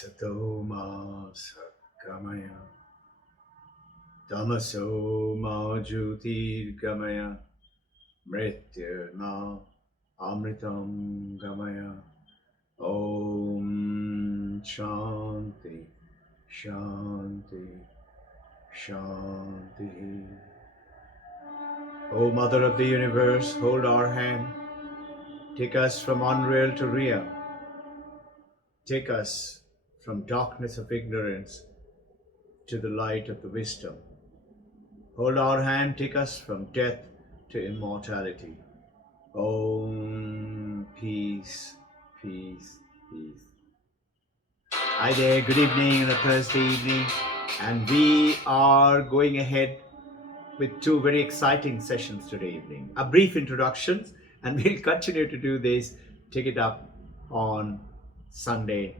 Asato ma Sagamaya Tamaso ma Jyotir Gamaya Mrityu ma Amritam Gamaya Om Shanti Shanti Shanti. O Mother of the Universe, hold our hand. Take us from unreal to real. Take us from darkness of ignorance to the light of the wisdom. Hold our hand, take us from death to immortality. Om, peace, peace, peace. Hi there, good evening on a Thursday evening. And we are going ahead with two very exciting sessions today evening. A brief introduction, and we'll continue to do this, take it up on Sunday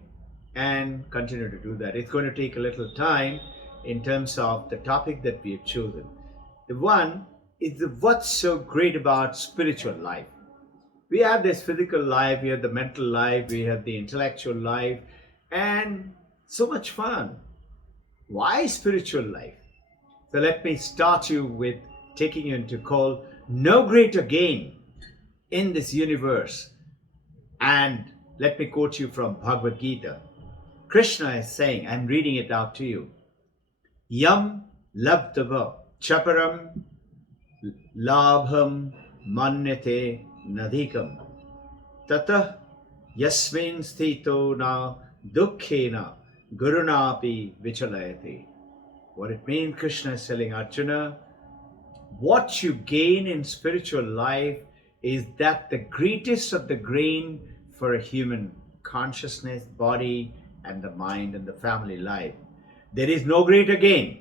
and continue to do that. It's going to take a little time in terms of the topic that we have chosen. The one is what's so great about spiritual life. We have this physical life, we have the mental life, we have the intellectual life, and so much fun. Why spiritual life? So let me start you with taking you into call no greater gain in this universe. And let me quote you from Bhagavad Gita. Krishna is saying, I'm reading it out to you. Yam labdava chaparam labham manyate nadhikam tata yasmin sthito na dukkhena gurunapi vichalayate. What it means, Krishna is telling Arjuna, what you gain in spiritual life is that the greatest of the gain for a human consciousness, body, and the mind and the family life. There is no greater gain.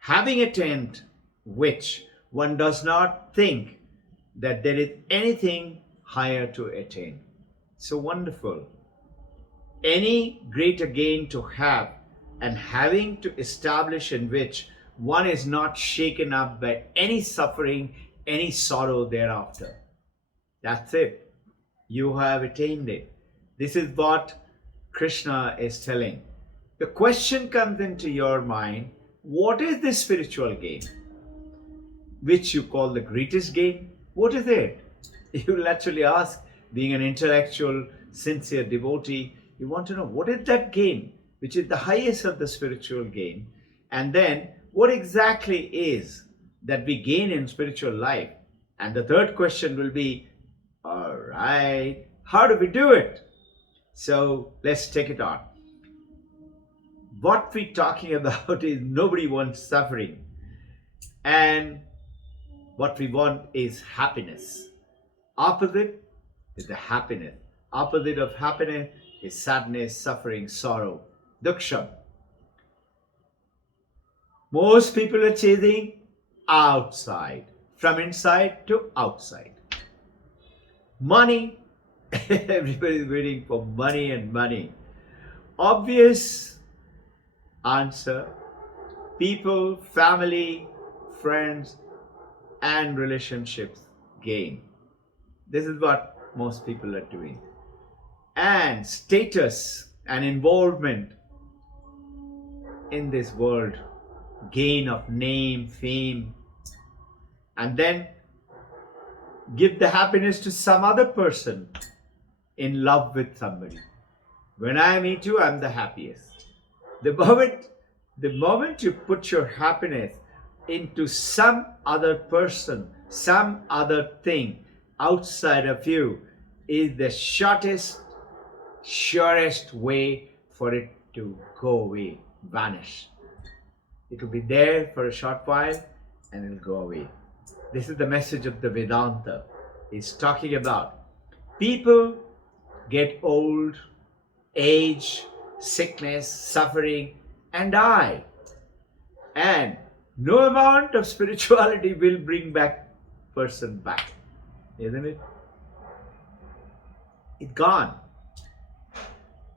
Having attained which, one does not think that there is anything higher to attain. So wonderful. Any greater gain to have, and having to establish in which one is not shaken up by any suffering, any sorrow thereafter. That's it. You have attained it. This is what Krishna is telling. The question comes into your mind, what is this spiritual gain? Which you call the greatest gain? What is it? You will actually ask, being an intellectual, sincere devotee, you want to know what is that gain, which is the highest of the spiritual gain, and then what exactly is that we gain in spiritual life? And the third question will be, all right, how do we do it? So let's take it on. What we're talking about is nobody wants suffering, and what we want is happiness. Opposite is the happiness. Opposite of happiness is sadness, suffering, sorrow, dukkha. Most people are chasing outside, from inside to outside. Money, everybody is waiting for money and money. Obvious answer, people, family, friends, and relationships gain. This is what most people are doing. And status and involvement in this world, gain of name, fame, and then give the happiness to some other person in love with somebody. When I meet you, I'm the happiest. The moment you put your happiness into some other person, some other thing outside of you, is the shortest, surest way for it to go away, vanish. It will be there for a short while and it will go away. This is the message of the Vedanta. It's talking about people get old, age, sickness, suffering, and die. And no amount of spirituality will bring back person back. Isn't it? It's gone.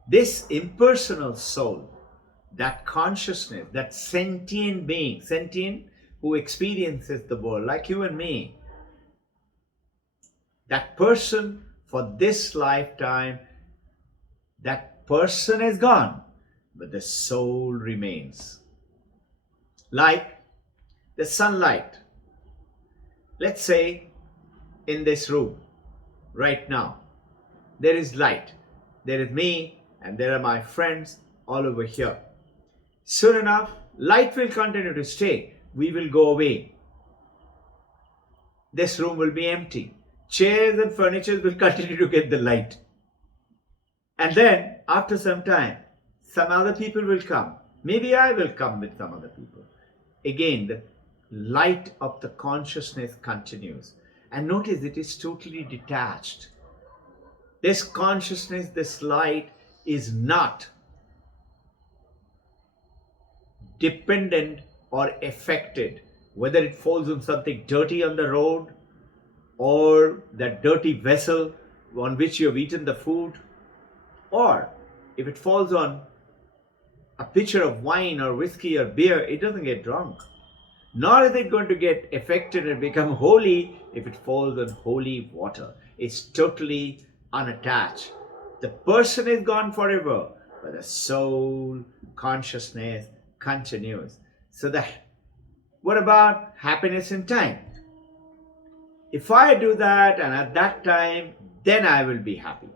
This impersonal soul, that consciousness, that sentient being, sentient who experiences the world like you and me, that person for this lifetime, that person is gone, but the soul remains. Like the sunlight. Let's say in this room right now, there is light. There is me and there are my friends all over here. Soon enough, light will continue to stay. We will go away. This room will be empty. Chairs and furniture will continue to get the light. And then, after some time, some other people will come. Maybe I will come with some other people. Again, the light of the consciousness continues. And notice it is totally detached. This consciousness, this light is not dependent or affected, whether it falls on something dirty on the road or that dirty vessel on which you have eaten the food, or if it falls on a pitcher of wine or whiskey or beer, it doesn't get drunk. Nor is it going to get affected and become holy if it falls on holy water. It's totally unattached. The person is gone forever, but the soul, consciousness continues. So what about happiness in time? If I do that and at that time, then I will be happy.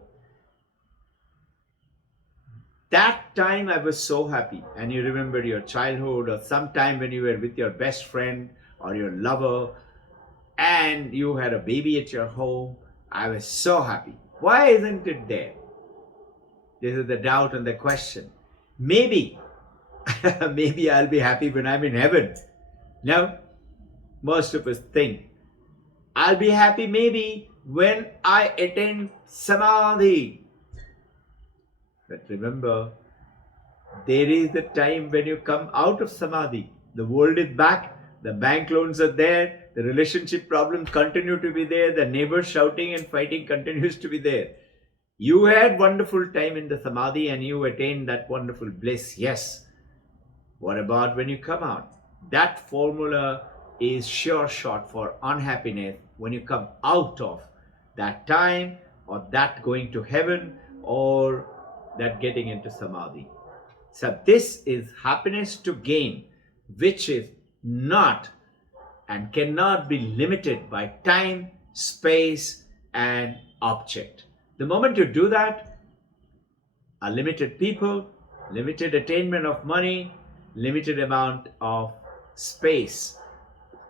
That time I was so happy, and you remember your childhood or some time when you were with your best friend or your lover and you had a baby at your home. I was so happy. Why isn't it there? This is the doubt and the question. Maybe I'll be happy when I'm in heaven. No, most of us think I'll be happy maybe when I attain samadhi. But remember, there is a time when you come out of samadhi. The world is back, the bank loans are there, the relationship problems continue to be there, the neighbors shouting and fighting continues to be there. You had wonderful time in the samadhi and you attained that wonderful bliss, yes. What about when you come out? That formula is sure shot for unhappiness when you come out of that time or that going to heaven or that getting into samadhi. So this is happiness to gain, which is not and cannot be limited by time, space, and object. The moment you do that, a limited people, limited attainment of money, limited amount of space,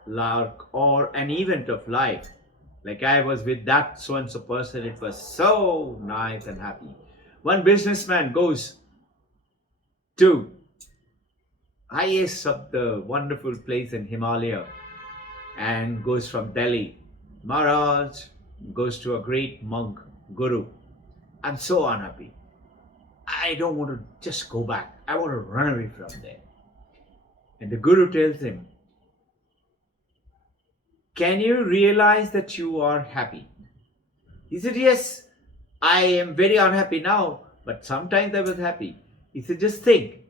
or an event of life. Like I was with that so-and-so person, it was so nice and happy. One businessman goes to highest of the wonderful place in Himalaya and goes from Delhi. Maharaj goes to a great monk, Guru. I'm so unhappy. I don't want to just go back. I want to run away from there. And the Guru tells him, can you realize that you are happy? He said, yes, I am very unhappy now, but sometimes I was happy. He said, just think,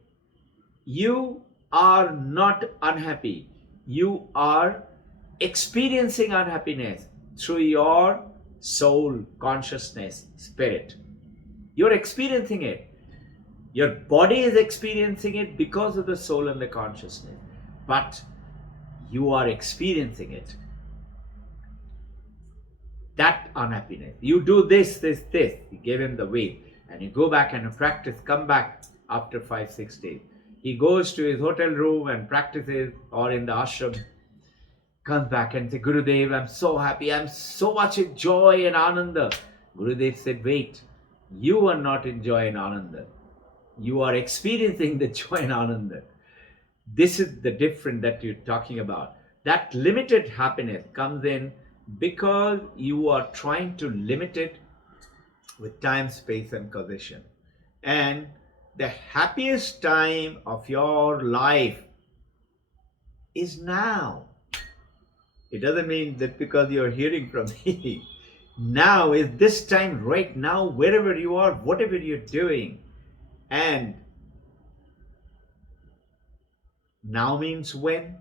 you are not unhappy. You are experiencing unhappiness through your soul, consciousness, spirit. You're experiencing it. Your body is experiencing it because of the soul and the consciousness. But you are experiencing it. That unhappiness. You do this. He gave him the way. And you go back and practice, come back after 5-6 days. He goes to his hotel room and practices, or in the ashram, comes back and says, Gurudev, I'm so happy. I'm so much in joy and ananda. Gurudev said, wait, you are not in joy and ananda. You are experiencing the joy and ananda. This is the difference that you're talking about. That limited happiness comes in because you are trying to limit it with time, space, and causation. And the happiest time of your life is now. It doesn't mean that because you're hearing from me. Now is this time, right now, wherever you are, whatever you're doing. And now means when.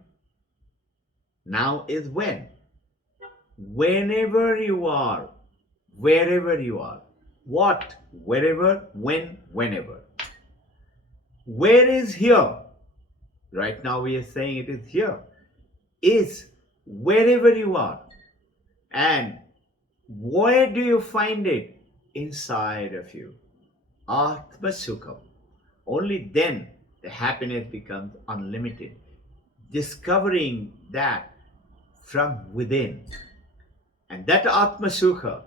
Now is when. Whenever you are, wherever you are, What? Wherever, when, whenever. Where is here? Right now we are saying it is here. Is wherever you are. And where do you find it? Inside of you. Atma Sukham. Only then the happiness becomes unlimited. Discovering that from within. And that Atma Sukha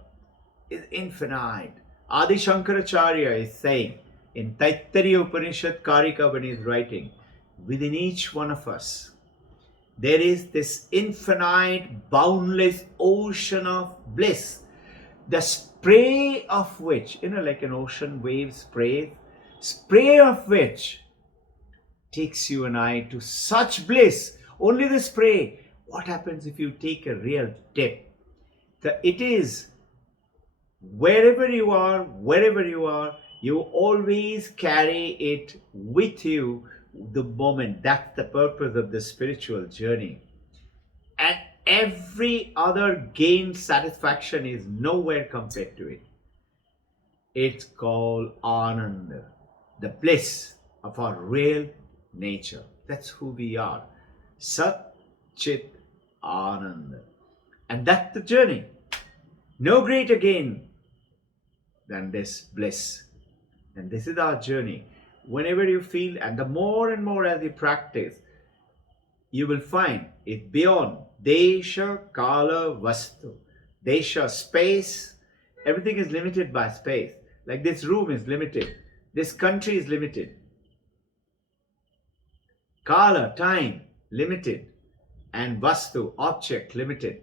is infinite. Adi Shankaracharya is saying in Taittiriya Upanishad Karika when he is writing, within each one of us, there is this infinite, boundless ocean of bliss. The spray of which, like an ocean wave spray of which takes you and I to such bliss. Only the spray. What happens if you take a real dip? It is wherever you are, you always carry it with you the moment. That's the purpose of the spiritual journey. And every other gained satisfaction is nowhere compared to it. It's called Ananda, the bliss of our real nature. That's who we are. Sat Chit Ananda. And that's the journey. No greater gain than this bliss. And this is our journey. Whenever you feel, and the more and more as you practice, you will find it beyond Desha, Kala, Vastu. Desha, space. Everything is limited by space. Like this room is limited. This country is limited. Kala, time, limited. And Vastu, object, limited.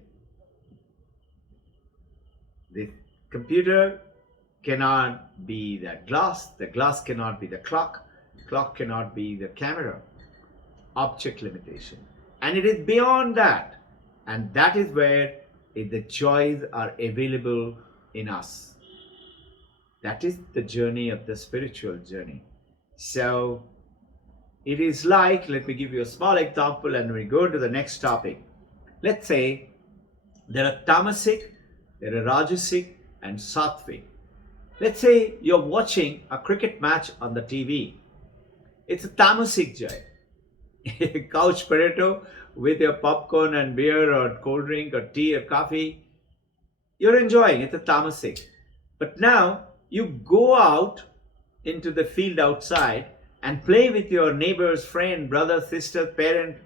The computer cannot be the glass cannot be the clock cannot be the camera. Object limitation. And it is beyond that. And that is where the joys are available in us. That is the journey of the spiritual journey. So it is like, let me give you a small example and we go to the next topic. Let's say there are tamasic, there are rajasic and sattvic. Let's say you're watching a cricket match on the TV. It's a tamasic joy. Couch potato with your popcorn and beer or cold drink or tea or coffee. You're enjoying it. It's a tamasic. But now you go out into the field outside and play with your neighbor's friend, brother, sister, parent.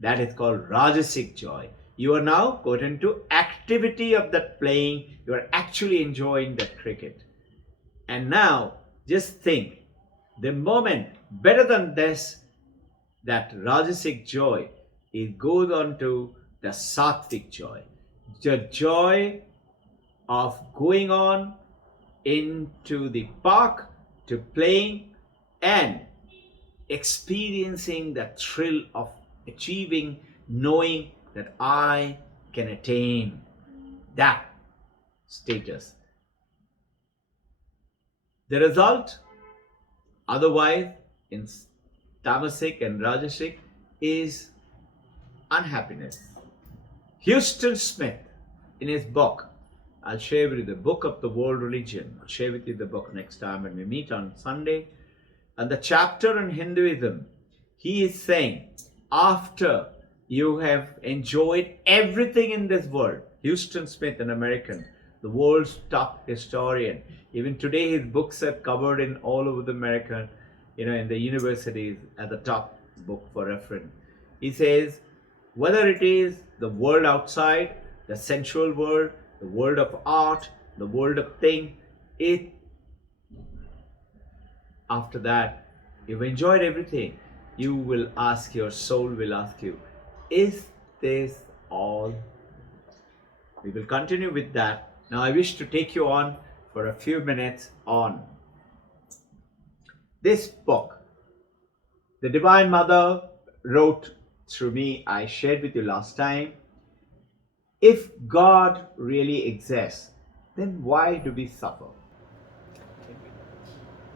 That is called rajasic joy. You are now got into activity of that playing. You are actually enjoying that cricket. And now just think, the moment better than this, that rajasic joy, it goes on to the sattvic joy. The joy of going on into the park to playing and experiencing the thrill of achieving, knowing that I can attain that status. The result, otherwise, in tamasic and rajasic, is unhappiness. Houston Smith, in his book, I'll share with you the book of the world religion. I'll share with you the book next time when we meet on Sunday. And the chapter on Hinduism, he is saying, after you have enjoyed everything in this world, Houston Smith, an American, the world's top historian, even today his books are covered in all over the America, in the universities as the top book for reference. He says, whether it is the world outside, the sensual world, the world of art, the world of thing, after that, you've enjoyed everything, you will ask, your soul will ask you, is this all? We will continue with that. Now I wish to take you on for a few minutes on this book. The Divine Mother wrote through me, I shared with you last time. If God really exists, then why do we suffer?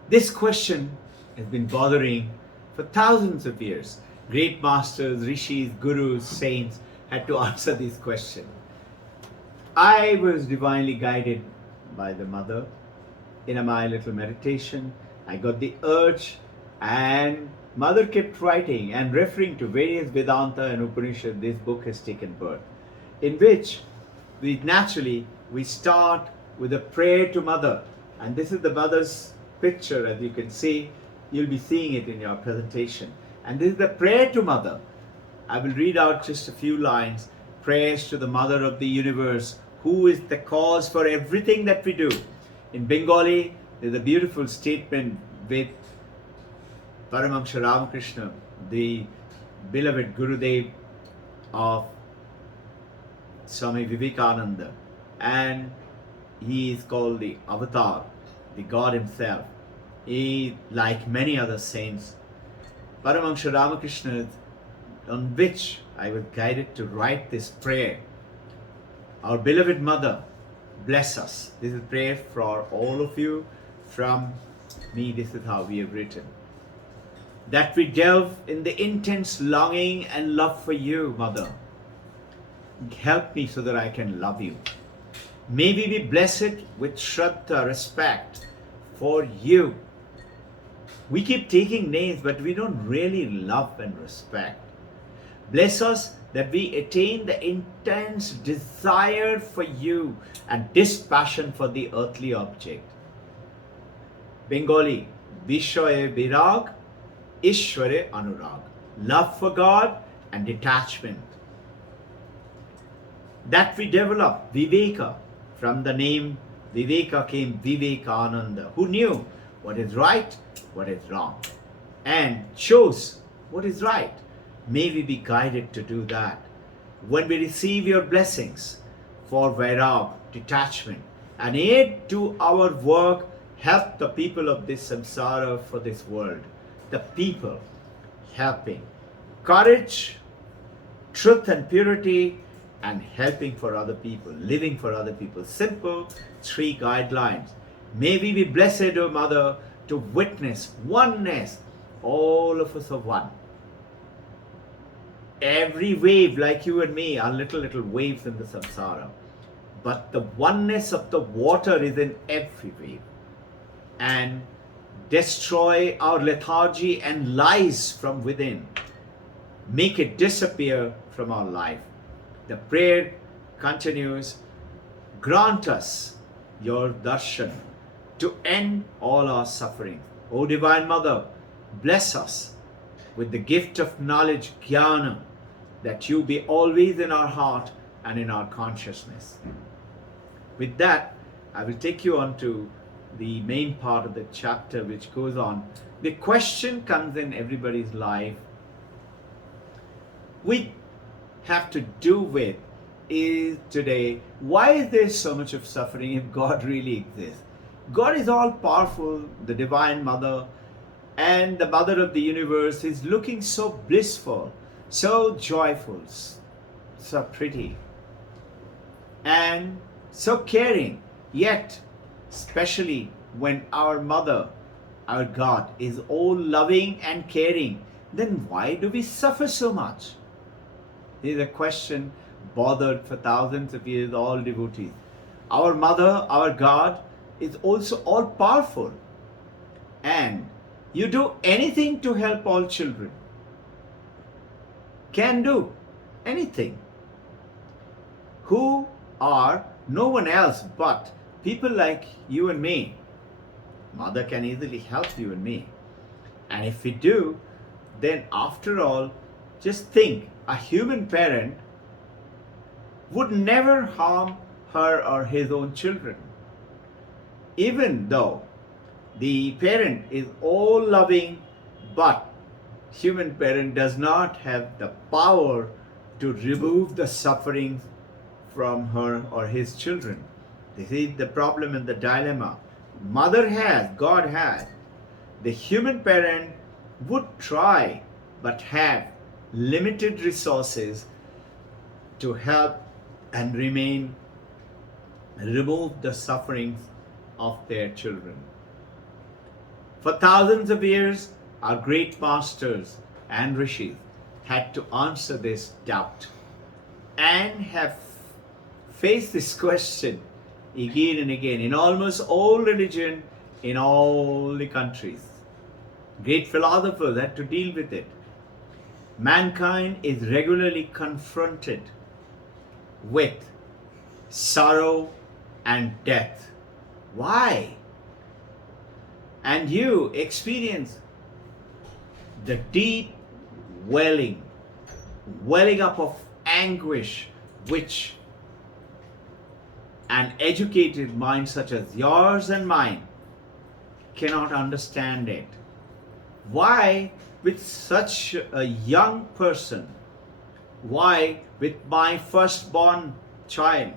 This question has been bothering for thousands of years. Great masters, rishis, gurus, saints had to answer this question. I was divinely guided by the mother. In my little meditation, I got the urge, and mother kept writing and referring to various Vedanta and Upanishad. This book has taken birth, in which we start with a prayer to mother. And this is the mother's picture, as you can see. You'll be seeing it in your presentation. And this is the prayer to mother. I will read out just a few lines. Prayers to the mother of the universe, who is the cause for everything that we do. In Bengali, there's a beautiful statement with Paramahamsa Ramakrishna, the beloved Gurudev of Swami Vivekananda, and he is called the Avatar, the God himself. He, like many other saints, Paramahamsa Ramakrishna, on which I was guided to write this prayer. Our beloved mother, bless us. This is prayer for all of you. From me, this is how we have written. That we delve in the intense longing and love for you, mother. Help me so that I can love you. May we be blessed with Shraddha, respect for you. We keep taking names, but we don't really love and respect. Bless us that we attain the intense desire for you and dispassion for the earthly object. Bengali, Vishoye Virag, Ishware Anurag. Love for God and detachment. That we develop Viveka. From the name Viveka came Vivekananda, who knew what is right, what is wrong, and chose what is right. May we be guided to do that. When we receive your blessings for Vairag, detachment, and aid to our work, help the people of this samsara for this world. The people helping. Courage, truth and purity, and helping for other people, living for other people. Simple 3 guidelines. May we be blessed, O Mother, to witness oneness. All of us are one. Every wave, like you and me, are little waves in the samsara. But the oneness of the water is in every wave. And destroy our lethargy and lies from within. Make it disappear from our life. The prayer continues. Grant us your darshan to end all our suffering. O Divine Mother, bless us with the gift of knowledge, jnana, that you be always in our heart and in our consciousness. With that, I will take you on to the main part of the chapter, which goes on. The question comes in everybody's life. We have to do with is today, why is there so much of suffering if God really exists? God is all powerful, the Divine Mother, and the Mother of the universe is looking so blissful, so joyful, so pretty, and so caring. Yet, especially when our Mother, our God, is all loving and caring, then why do we suffer so much? This is a question bothered for thousands of years all devotees. Our Mother, our God, is also all powerful, and you do anything to help all children. Can do anything. Who are no one else but people like you and me. Mother can easily help you and me. And if we do, then after all, just think, a human parent would never harm her or his own children. Even though the parent is all loving, but human parent does not have the power to remove the suffering from her or his children. This is the problem and the dilemma. Mother has, God has. The human parent would try, but have limited resources to help and remove the sufferings of their children. For thousands of years, our great masters and rishis had to answer this doubt and have faced this question again and again in almost all religion, in all the countries. Great philosophers had to deal with it. Mankind is regularly confronted with sorrow and death. Why? And you experience the deep welling up of anguish which an educated mind such as yours and mine cannot understand it. Why with such a young person? Why with my firstborn child?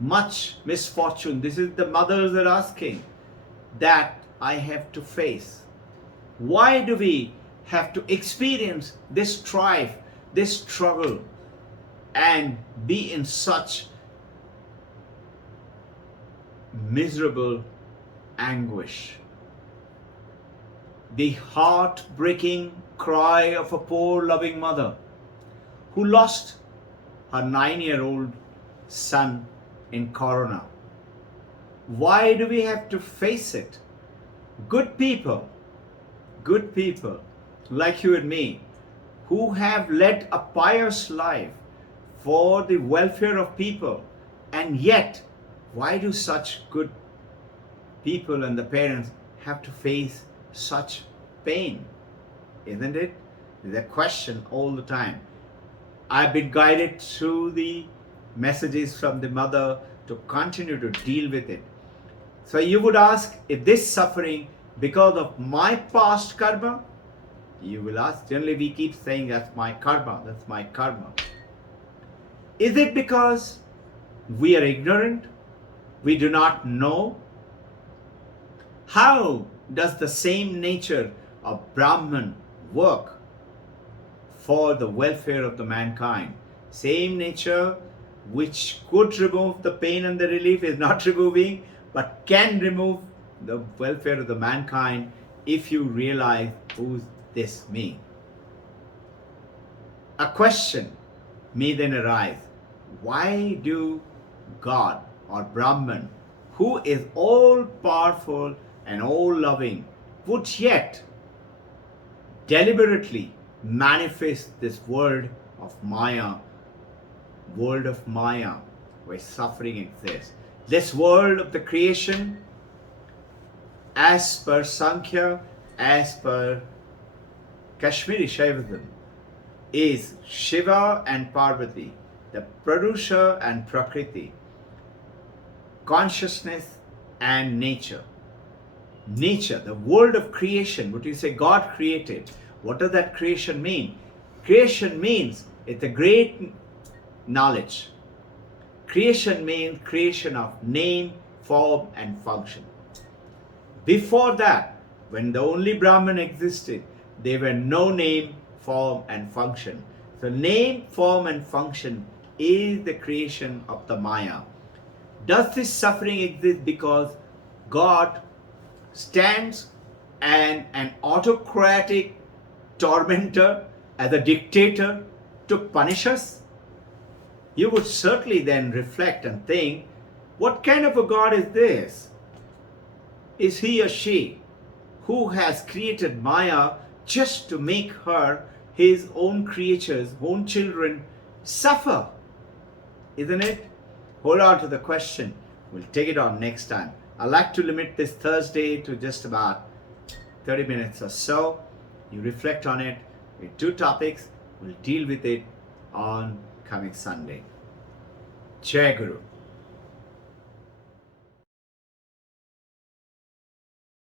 Much misfortune. This is the mothers are asking that I have to face. Why do we have to experience this strife, this struggle, and be in such miserable anguish? The heartbreaking cry of a poor loving mother who lost her 9-year-old son in Corona. Why do we have to face it? Good people like you and me, who have led a pious life for the welfare of people, and yet why do such good people and the parents have to face such pain? Isn't it? It's a question all the time. I've been guided through the messages from the mother to continue to deal with it. So you would ask, if this suffering because of my past karma? You will ask, generally we keep saying that's my karma, that's my karma. Is it because we are ignorant? We do not know? How does the same nature of Brahman work for the welfare of the mankind? Same nature which could remove the pain and the relief is not removing, but can remove the welfare of the mankind if you realize who's this me. A question may then arise. Why do God or Brahman, who is all powerful and all loving, would yet deliberately manifest this world of Maya, where suffering exists? This world of the creation, as per Sankhya, as per Kashmiri Shaivism, is Shiva and Parvati, the Pradusha and Prakriti, consciousness and nature. Nature, the world of creation, what you say God created. What does that creation mean? Creation means it's a great knowledge. Creation means creation of name, form and function. Before that, when the only Brahman existed, there were no name, form and function. So name, form and function is the creation of the Maya. Does this suffering exist because God stands and an autocratic tormentor as a dictator to punish us? You would certainly then reflect and think, what kind of a God is this? Is he or she who has created Maya just to make her, his own creatures, own children, suffer? Isn't it? Hold on to the question. We'll take it on next time. I like to limit this Thursday to just about 30 minutes or so. You reflect on it with 2 topics. We'll deal with it on coming Sunday. Jai Guru.